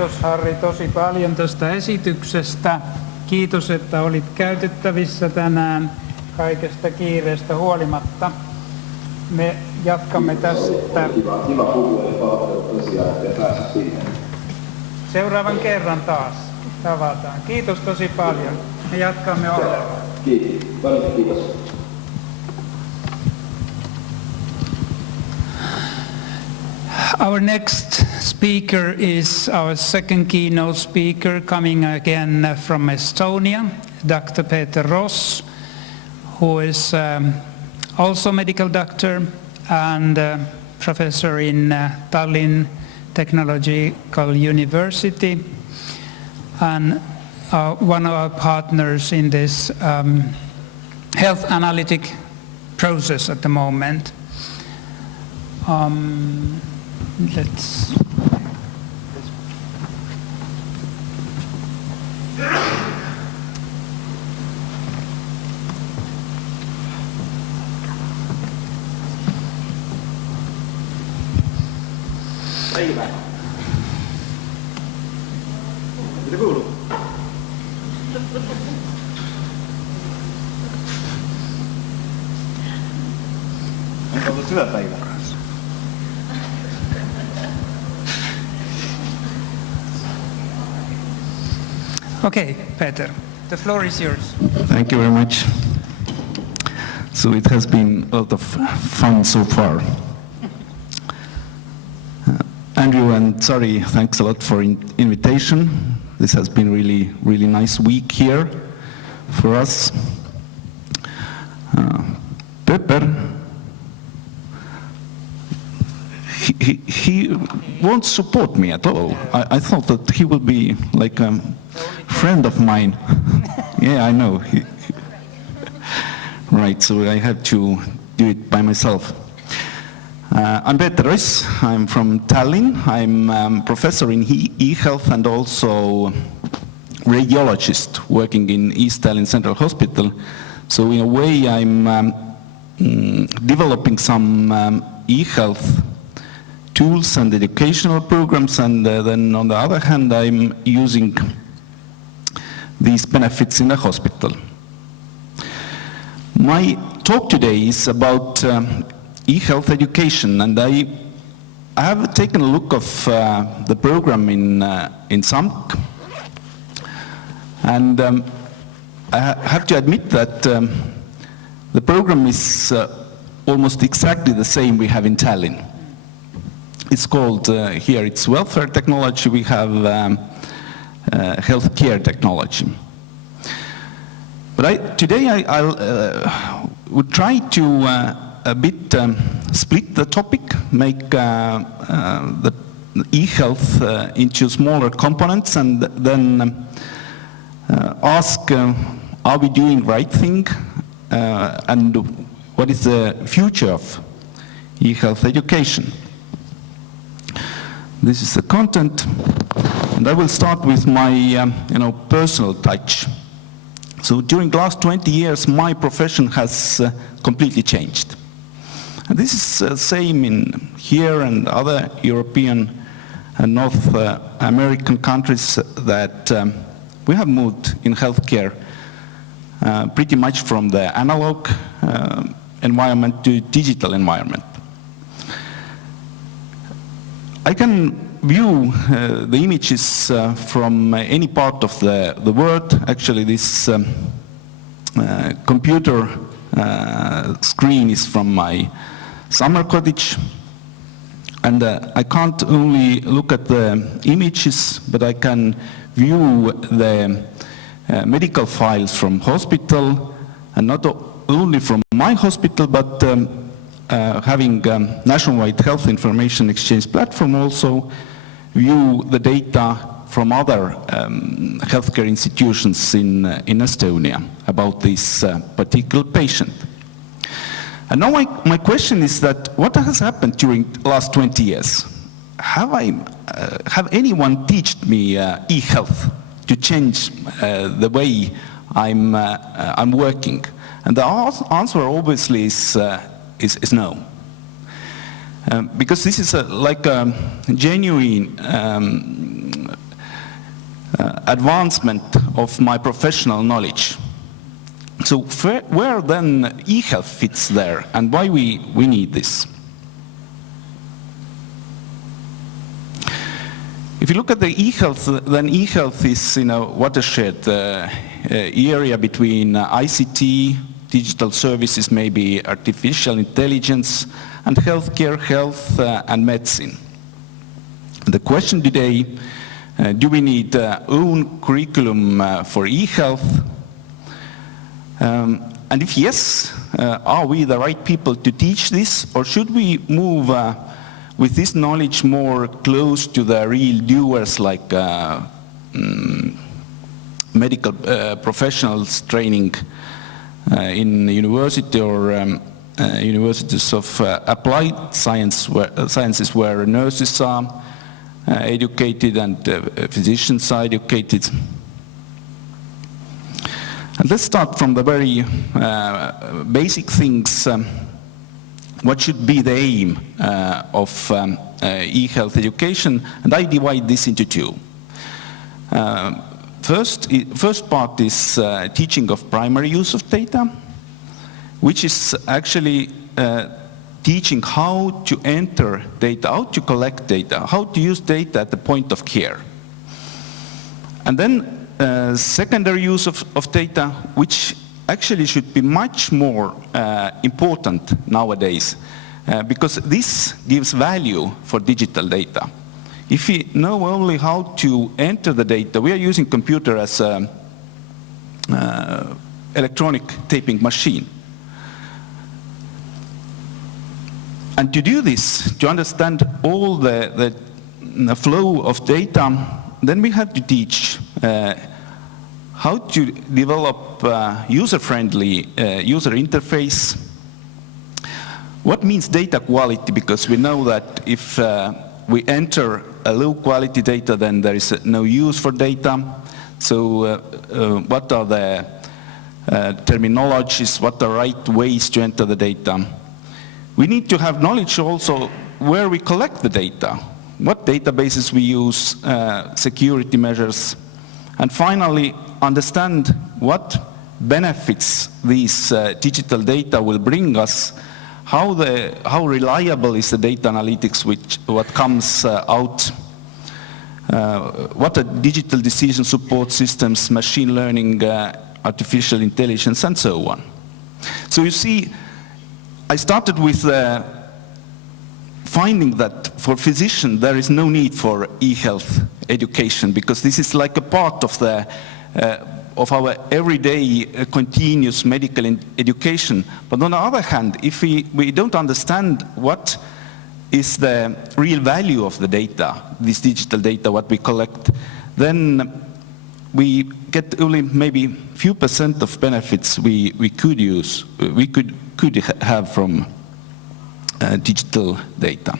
Kiitos Harri tosi paljon tästä esityksestä. Kiitos, että olit käytettävissä tänään kaikesta kiireestä huolimatta. Me jatkamme tästä. Kiva puhua ja pahoittelut tosiaan, että pääse sinne. Seuraavan kerran taas tavataan. Kiitos tosi paljon. Me jatkamme ohjelmaa. Kiitos. Paljon kiitos. Our next speaker is our second keynote speaker, coming again from Estonia, Dr. Peter Ross, who is also a medical doctor and professor in Tallinn Technological University, and one of our partners in this health analytic process at the moment. Let's. Päivä. Mitä kuuluu? Onko ollut hyvä päivä? Okay, Peter, the floor is yours. Thank you very much. So it has been a lot of fun so far. Andrew and Sari, thanks a lot for invitation. This has been really nice week here for us. Pepper, he won't support me at all. I thought that he will be like a friend of mine. Yeah, I know. Right, so I have to do it by myself. I'm Peter Ross. I'm from Tallinn. I'm professor in e-health and also radiologist working in East Tallinn Central Hospital. So in a way, I'm developing some e-health tools and educational programs, and then on the other hand, I'm using these benefits in the hospital. My talk today is about e-health education, and I have taken a look of the program in SAMK, and I have to admit that the program is almost exactly the same we have in Tallinn. It's called, here it's welfare technology, we have healthcare technology. But today I would try to a bit split the topic, make the e-health into smaller components, and then ask, are we doing right thing, and what is the future of e-health education? This is the content, and I will start with my personal touch. So during the last 20 years, my profession has completely changed. And this is same in here and other European and North American countries, that we have moved in healthcare pretty much from the analog environment to digital environment. I can view the images from any part of the world. Actually, this computer screen is from my summer cottage, and I can't only look at the images, but I can view the medical files from hospital, and not only from my hospital, but having nationwide health information exchange platform, also view the data from other healthcare institutions in Estonia about this particular patient. And now my question is that what has happened during the last 20 years? Have anyone taught me e-health to change the way I'm working? And the answer obviously is no. Because this is like a genuine advancement of my professional knowledge. So where then e-health fits there, and why we need this? If you look at the e-health, then e-health is watershed area between ICT, digital services, maybe artificial intelligence, and healthcare, health, and medicine. The question today, do we need own curriculum for e-health? And if yes, are we the right people to teach this, or should we move with this knowledge more close to the real doers, like medical professionals training in university or universities of applied sciences where nurses are educated and physicians are educated. And let's start from the very basic things. What should be the aim of e-health education? And I divide this into two. First part is teaching of primary use of data, which is actually teaching how to enter data, how to collect data, how to use data at the point of care. And then secondary use of data, which actually should be much more important nowadays, because this gives value for digital data. If we know only how to enter the data, we are using computer as an electronic taping machine. And to do this, to understand all the flow of data, then we have to teach how to develop user-friendly user interface. What means data quality? Because we know that if we enter a low-quality data, then there is no use for data. So what are the terminologies, what are right ways to enter the data? We need to have knowledge also where we collect the data, what databases we use, security measures, and finally understand what benefits these digital data will bring us, how reliable is the data analytics, what comes out, what are digital decision support systems, machine learning, artificial intelligence, and so on. So you see, I started with finding that for physicians there is no need for e-health education, because this is like a part of our everyday continuous medical education. But on the other hand, if we don't understand what is the real value of the data, this digital data, what we collect, then we get only maybe few % of benefits we could have from digital data.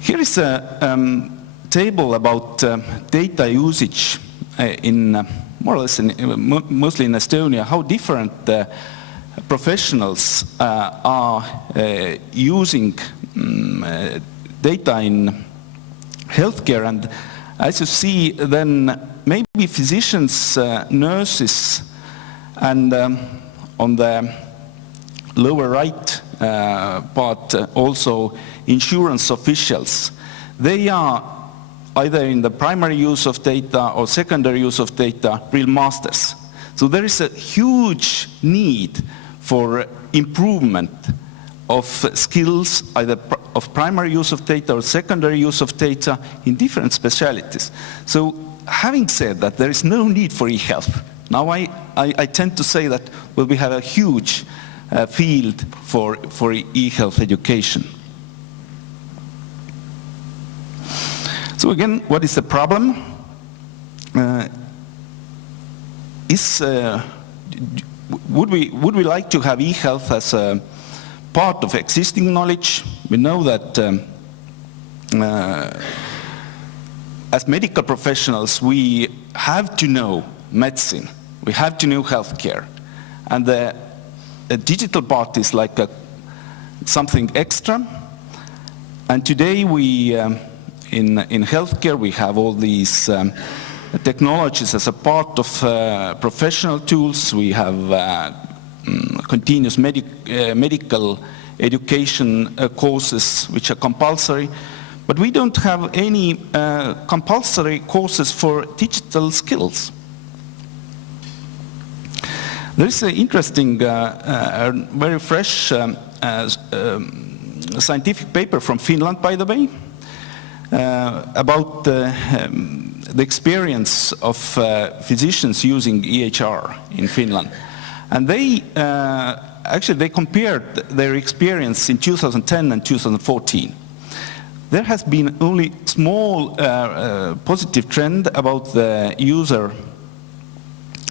Here is a table about data usage in more or less mostly in Estonia, how different professionals are using data in healthcare. And as you see, then maybe physicians, nurses, and on the lower right part also insurance officials. They are either in the primary use of data or secondary use of data real masters. So there is a huge need for improvement of skills, either of primary use of data or secondary use of data in different specialties. So having said that, there is no need for e-health. Now I tend to say that we have a huge field for e-health education. So again, what is the problem? Would we like to have e-health as a part of existing knowledge? We know that as medical professionals, we have to know medicine, we have to know healthcare, and the digital part is like something extra. And today we in healthcare we have all these technologies as a part of professional tools. We have continuous medical education courses which are compulsory, but we don't have any compulsory courses for digital skills. There is an interesting, very fresh scientific paper from Finland, by the way, about the experience of physicians using EHR in Finland. And they actually compared their experience in 2010 and 2014. There has been only small positive trend about the user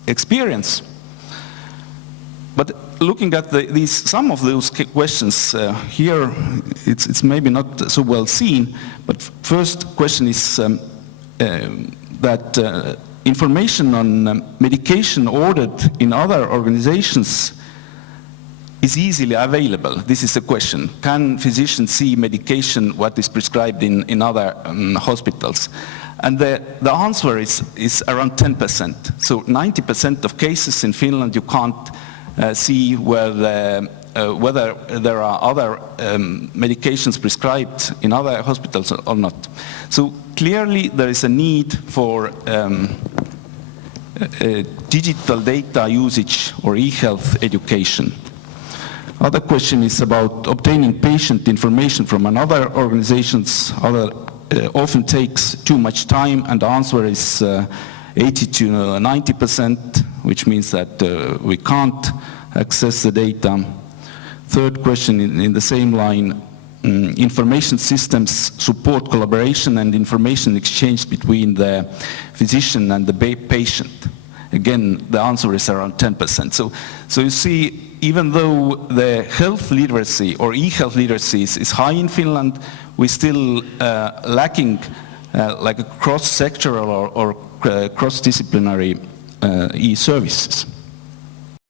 experience. But looking at some of those questions here, it's maybe not so well seen. But first question is that information on medication ordered in other organizations is easily available. This is the question. Can physicians see medication what is prescribed in other hospitals? And the answer is around 10%. So 90% of cases in Finland you can't see whether there are other medications prescribed in other hospitals or not. So clearly there is a need for digital data usage or e-health education. Other question is about obtaining patient information from another organizations. Often takes too much time, and the answer is 80 to 90%, which means that we can't access the data. Third question in the same line, information systems support collaboration and information exchange between the physician and the patient. Again, the answer is around 10%. So you see, even though the health literacy or e-health literacy is high in Finland, we're still lacking like a cross-sectoral or cross-disciplinary e-services.